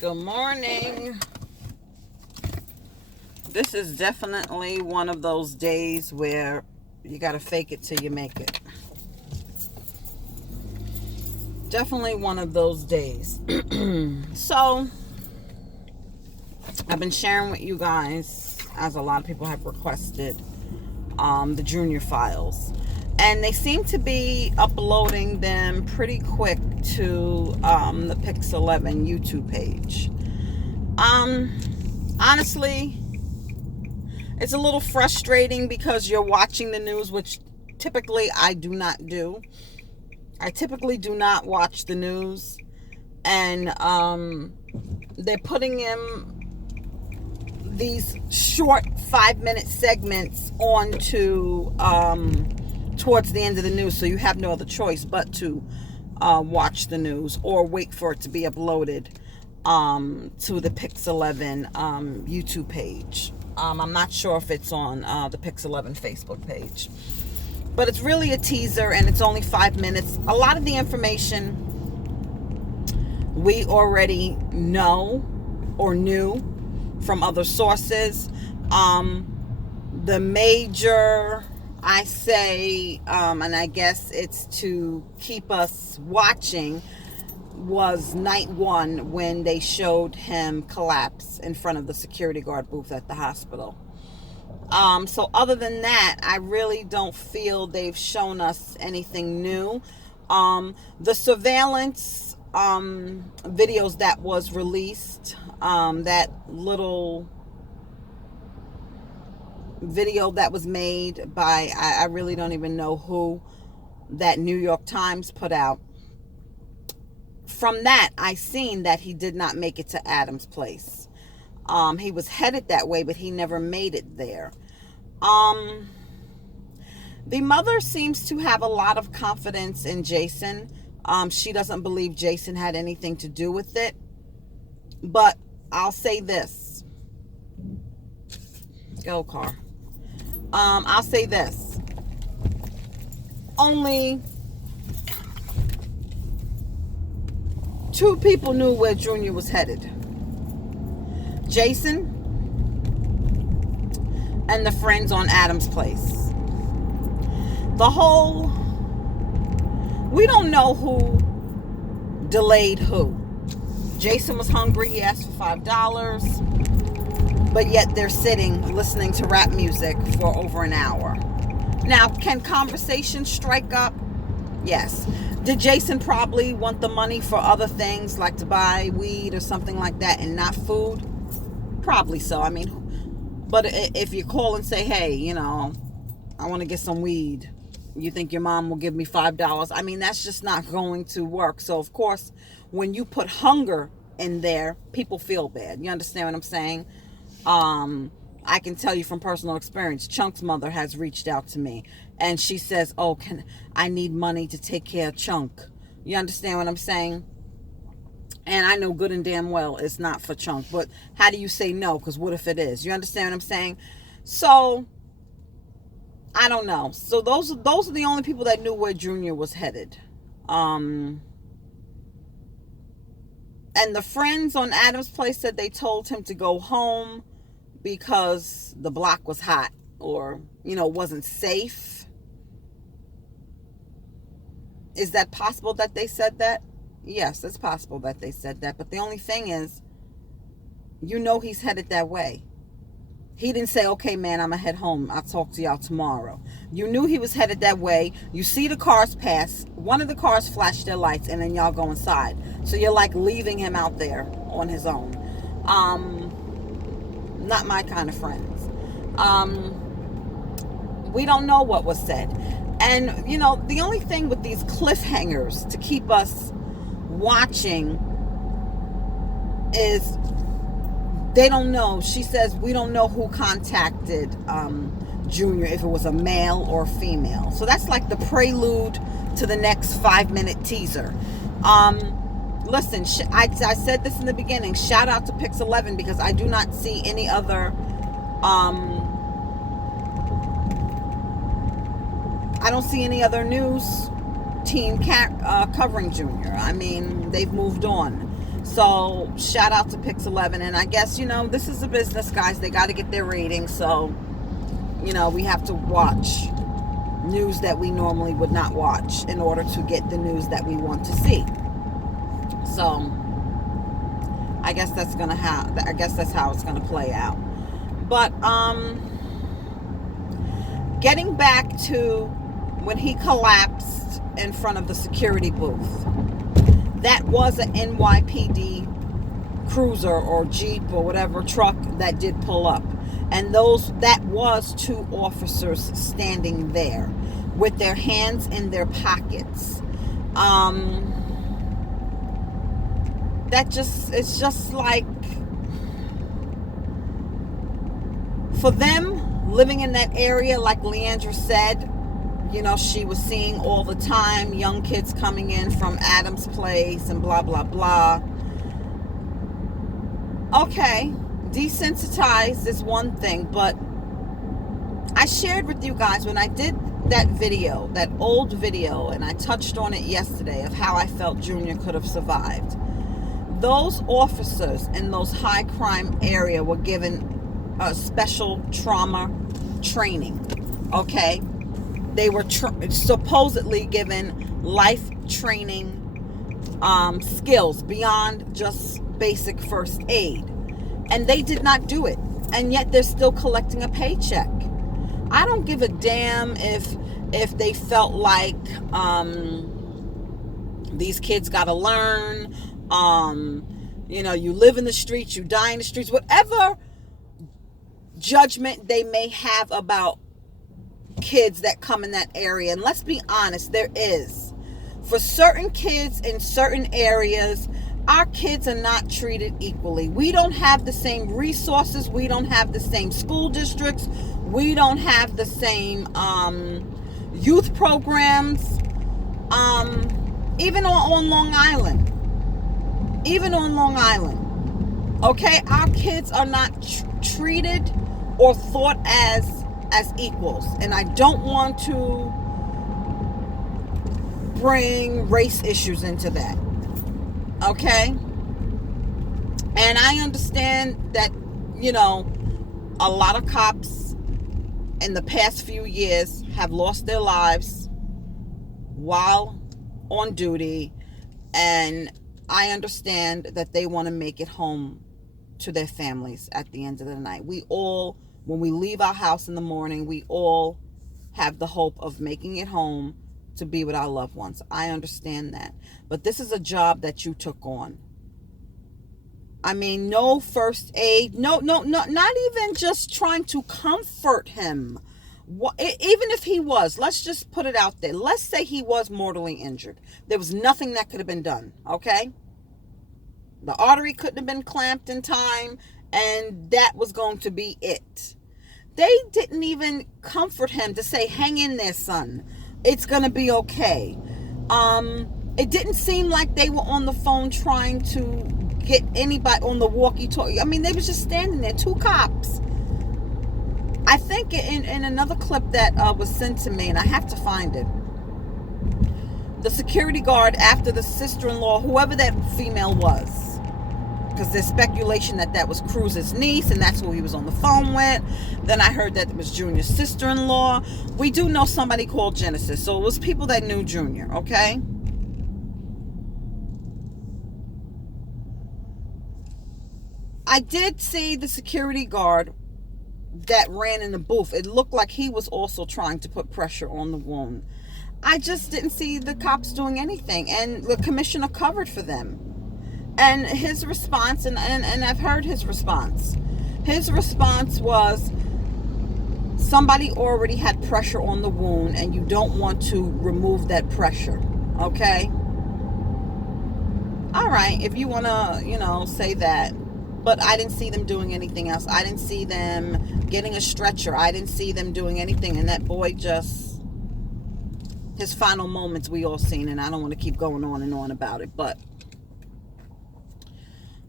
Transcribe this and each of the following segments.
Good morning. This is definitely one of those days where you got to fake it till you make it. Definitely one of those days. So, I've been sharing with you guys, as a lot of people have requested, the junior files. And they seem to be uploading them pretty quick to the Pix 11 YouTube page. Honestly, it's a little frustrating because you're watching the news, which typically I do not do. I typically do not watch the news. And they're putting in these short 5-minute segments onto towards the end of the news. So you have no other choice but to watch the news or wait for it to be uploaded to the Pix 11 YouTube page. I'm not sure if it's on the Pix 11 Facebook page. But it's really a teaser and it's only 5 minutes. A lot of the information we already know or knew from other sources. The major, I say, and I guess it's to keep us watching, was night one when they showed him collapse in front of the security guard booth at the hospital. So other than that, I really don't feel they've shown us anything new. The surveillance videos that was released, that little video that was made by, I really don't even know who, that New York Times put out. From that, I seen that he did not make it to Adam's place. He was headed that way, but he never made it there. The mother seems to have a lot of confidence in Jason. She doesn't believe Jason had anything to do with it. But I'll say this. Go, car. I'll say this. Only 2 people knew where Junior was headed. Jason and the friends on Adam's place. We don't know who delayed who. Jason was hungry, he asked for $5, but yet they're sitting listening to rap music for over an hour. Now, can conversation strike up? Yes. Did Jason probably want the money for other things, like to buy weed or something like that, and not food? Probably so. I mean, but if you call and say, hey, I want to get some weed, you think your mom will give me $5? I mean, that's just not going to work. So, of course, when you put hunger in there, people feel bad. You understand what I'm saying? I can tell you from personal experience, Chunk's mother has reached out to me. And she says, I need money to take care of Chunk. You understand what I'm saying? And I know good and damn well it's not for Chunk. But how do you say no? Because what if it is? You understand what I'm saying? So, I don't know. So those are the only people that knew where Junior was headed. And the friends on Adam's place said they told him to go home because the block was hot or, wasn't safe. Is that possible that they said that? Yes, it's possible that they said that. But the only thing is, he's headed that way. He didn't say, okay, man, I'm going to head home. I'll talk to y'all tomorrow. You knew he was headed that way. You see the cars pass. One of the cars flashed their lights, and then y'all go inside. So you're like leaving him out there on his own. Not my kind of friends. We don't know what was said. And, the only thing with these cliffhangers to keep us watching is they don't know. She says, we don't know who contacted Junior, if it was a male or female. So that's like the prelude to the next 5-minute teaser. Listen, I said this in the beginning. Shout out to Pix 11 because I do not see any other I don't see any other news team covering Junior. I mean, they've moved on. So shout out to Pix 11. And I guess, this is a business, guys. They got to get their ratings. So, we have to watch news that we normally would not watch in order to get the news that we want to see. So I guess that's how it's gonna play out. But getting back to when he collapsed in front of the security booth, that was an NYPD cruiser or Jeep or whatever truck that did pull up. And that was 2 officers standing there with their hands in their pockets. It's just like, for them living in that area, like Leandra said, she was seeing all the time young kids coming in from Adam's Place and blah, blah, blah. Okay, desensitized is one thing, but I shared with you guys when I did that video, that old video, and I touched on it yesterday of how I felt Junior could have survived. Those officers in those high crime area were given a special trauma training, okay? They were supposedly given life training skills beyond just basic first aid. And they did not do it. And yet they're still collecting a paycheck. I don't give a damn if they felt like these kids got to learn. You live in the streets, you die in the streets, whatever judgment they may have about kids that come in that area. And let's be honest, there is. For certain kids in certain areas, our kids are not treated equally. We don't have the same resources. We don't have the same school districts. We don't have the same youth programs. Even on Long Island. Okay, our kids are not treated or thought as equals. And I don't want to bring race issues into that. Okay? And I understand that, a lot of cops in the past few years have lost their lives while on duty, and I understand that they want to make it home to their families at the end of the night. We all, when we leave our house in the morning, we all have the hope of making it home to be with our loved ones. I understand that. But this is a job that you took on. I mean, no first aid, no, not even just trying to comfort him. Even if he was, let's just put it out there. Let's say he was mortally injured. There was nothing that could have been done, okay? The artery couldn't have been clamped in time, and that was going to be it. They didn't even comfort him to say, hang in there, son. It's going to be okay. It didn't seem like they were on the phone trying to get anybody on the walkie-talkie. I mean, they was just standing there, 2 cops. I think in another clip that was sent to me, and I have to find it, the security guard, after the sister-in-law, whoever that female was, because there's speculation that was Cruz's niece, and that's who he was on the phone with. Then I heard that it was Junior's sister-in-law. We do know somebody called Genesis, so it was people that knew Junior, okay? I did see the security guard that ran in the booth. It looked like he was also trying to put pressure on the wound. I just didn't see the cops doing anything, and the commissioner covered for them. And his response, and I've heard his response. His response was, somebody already had pressure on the wound, and you don't want to remove that pressure, okay? All right, if you want to, say that. But I didn't see them doing anything else. I didn't see them getting a stretcher. I didn't see them doing anything. And that boy just, his final moments we all seen. And I don't want to keep going on and on about it. But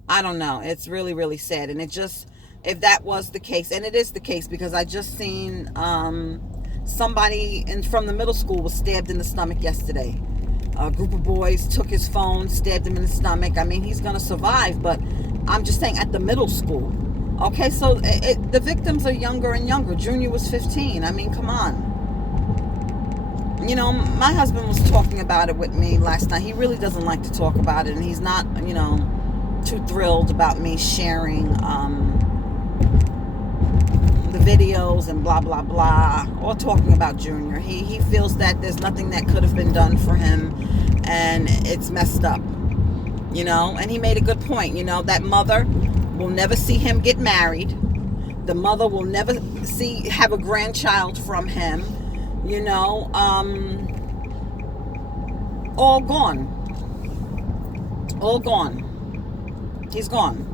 I don't know. It's really, really sad. And it just, if that was the case, and it is the case, because I just seen somebody from the middle school was stabbed in the stomach yesterday. A group of boys took his phone, stabbed him in the stomach. I mean, he's going to survive, but I'm just saying at the middle school. Okay, so the victims are younger and younger. Junior was 15. I mean, come on. You know, my husband was talking about it with me last night. He really doesn't like to talk about it, and he's not, you know, too thrilled about me sharing the videos and blah blah blah, or talking about Junior. He feels that there's nothing that could have been done for him, and it's messed up, you know. And he made a good point. You know, that mother will never see him get married. The mother will never have a grandchild from him. You know, all gone. He's gone.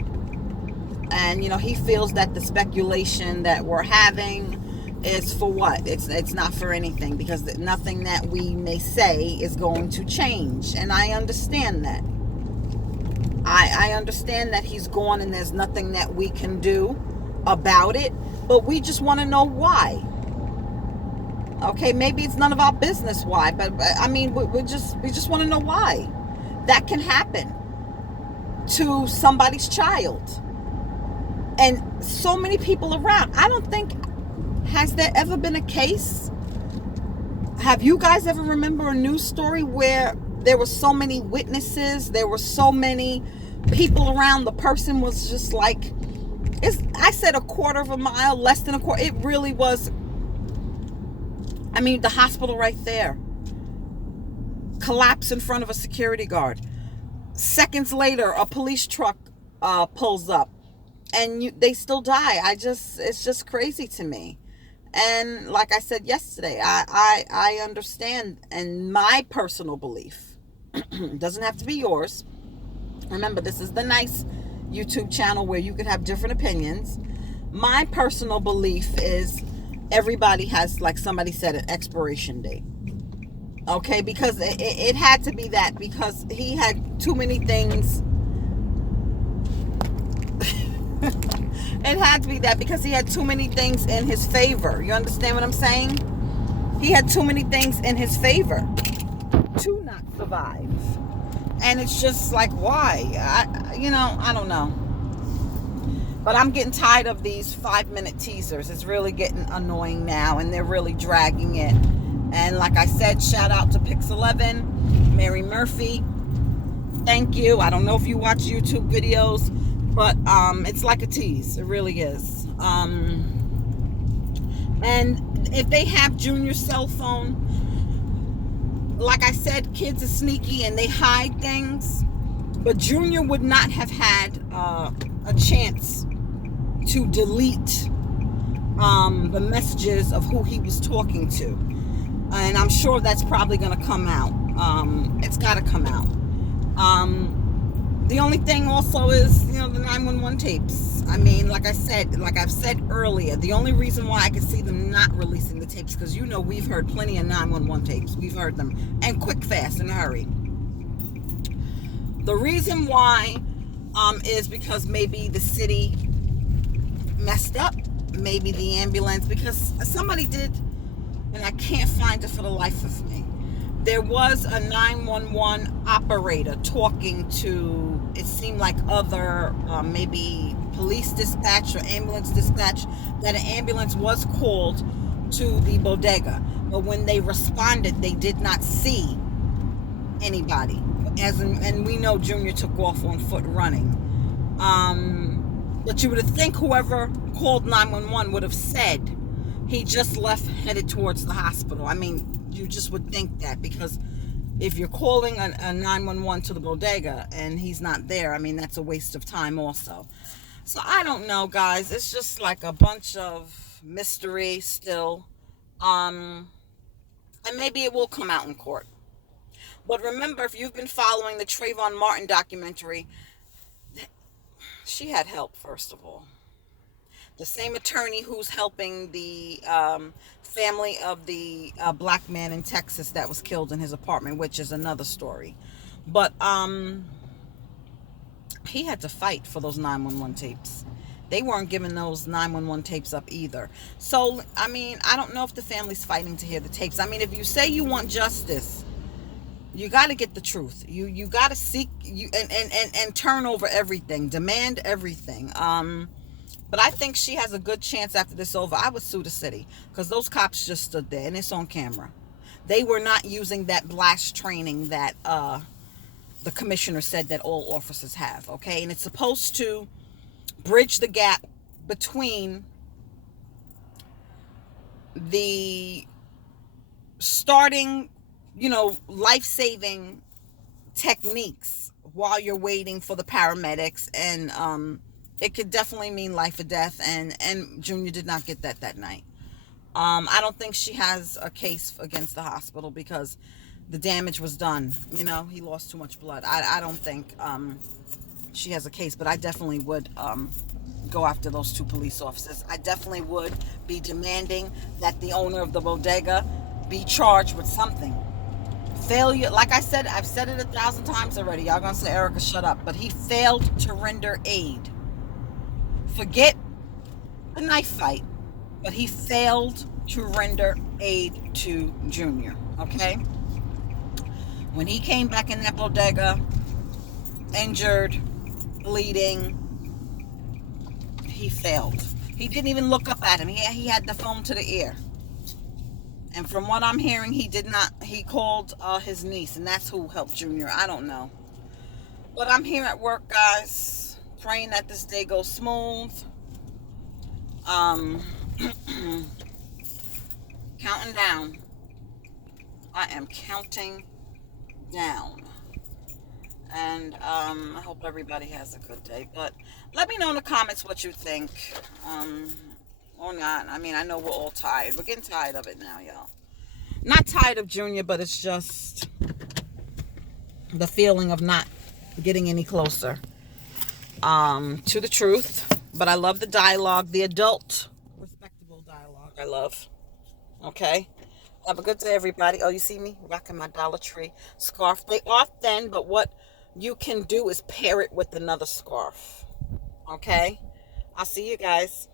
And, you know, he feels that the speculation that we're having is for what? It's not for anything, because nothing that we may say is going to change. And I understand that. I understand that he's gone and there's nothing that we can do about it, but we just want to know why. Okay, maybe it's none of our business why, but I mean, we just want to know why that can happen to somebody's child. And so many people around. I don't think, has there ever been a case? Have you guys ever remember a news story where there were so many witnesses, there were so many people around, the person was just like, I said a quarter of a mile, less than a quarter. It really was. I mean, the hospital right there. Collapse in front of a security guard. Seconds later, a police truck pulls up. And they still die. It's just crazy to me. And like I said yesterday, I understand. And my personal belief, doesn't have to be yours. Remember, this is the nice YouTube channel where you could have different opinions. My personal belief is everybody has, like somebody said, an expiration date. Okay, because it had to be that, because he had too many things. It had to be that because he had too many things in his favor. You understand what I'm saying? He had too many things in his favor to not survive. And it's just like, why? I don't know. But I'm getting tired of these 5-minute teasers. It's really getting annoying now, and they're really dragging it. And like I said, shout out to Pix11, Mary Murphy. Thank you. I don't know if you watch YouTube videos, but it's like a tease. It really is. And if they have Junior's cell phone, like I said, kids are sneaky and they hide things. But Junior would not have had a chance to delete the messages of who he was talking to. And I'm sure that's probably going to come out. It's got to come out. The only thing also is, the 911 tapes. I mean, like I've said earlier, the only reason why I can see them not releasing the tapes, because we've heard plenty of 911 tapes. We've heard them. And quick, fast, in a hurry. The reason why is because maybe the city messed up. Maybe the ambulance, because somebody did, and I can't find it for the life of me. There was a 911 operator talking to, it seemed like other, maybe police dispatch or ambulance dispatch, that an ambulance was called to the bodega. But when they responded, they did not see anybody. And we know Junior took off on foot running. But you would think whoever called 911 would have said he just left, headed towards the hospital. I mean, you just would think that, because if you're calling a 911 to the bodega and he's not there, I mean, that's a waste of time also. So I don't know, guys. It's just like a bunch of mystery still. And maybe it will come out in court. But remember, if you've been following the Trayvon Martin documentary, she had help, first of all. The same attorney who's helping the family of the black man in Texas that was killed in his apartment, which is another story. But he had to fight for those 911 tapes. They weren't giving those 911 tapes up either. So, I mean, I don't know if the family's fighting to hear the tapes. I mean, if you say you want justice, You got to get the truth. You got to seek you and turn over everything, demand everything. But I think she has a good chance after this over. I would sue the city because those cops just stood there and it's on camera. They were not using that blast training that the commissioner said that all officers have. Okay, and it's supposed to bridge the gap between the starting, life-saving techniques while you're waiting for the paramedics, and it could definitely mean life or death, and Junior did not get that night. I don't think she has a case against the hospital because the damage was done. He lost too much blood. I don't think she has a case, but I definitely would go after those two police officers. I definitely would be demanding that the owner of the bodega be charged with something. Failure, like I said, I've said it 1,000 times already. Y'all gonna say, Erica, shut up. But he failed to render aid. Forget the knife fight, but he failed to render aid to Junior, okay? When he came back in that bodega, injured, bleeding, he failed. He didn't even look up at him. He had the phone to the ear. And from what I'm hearing, he called his niece, and that's who helped Junior. I don't know. But I'm here at work, guys, praying that this day goes smooth. Counting down. I am counting down. And I hope everybody has a good day. But let me know in the comments what you think. Or not. I mean, I know we're all tired. We're getting tired of it now, y'all. Not tired of Junior, but it's just the feeling of not getting any closer to the truth. But I love the dialogue, the adult, respectable dialogue. I love. Okay? Have a good day, everybody. Oh, you see me rocking my Dollar Tree scarf. They are thin, but what you can do is pair it with another scarf. Okay? I'll see you guys.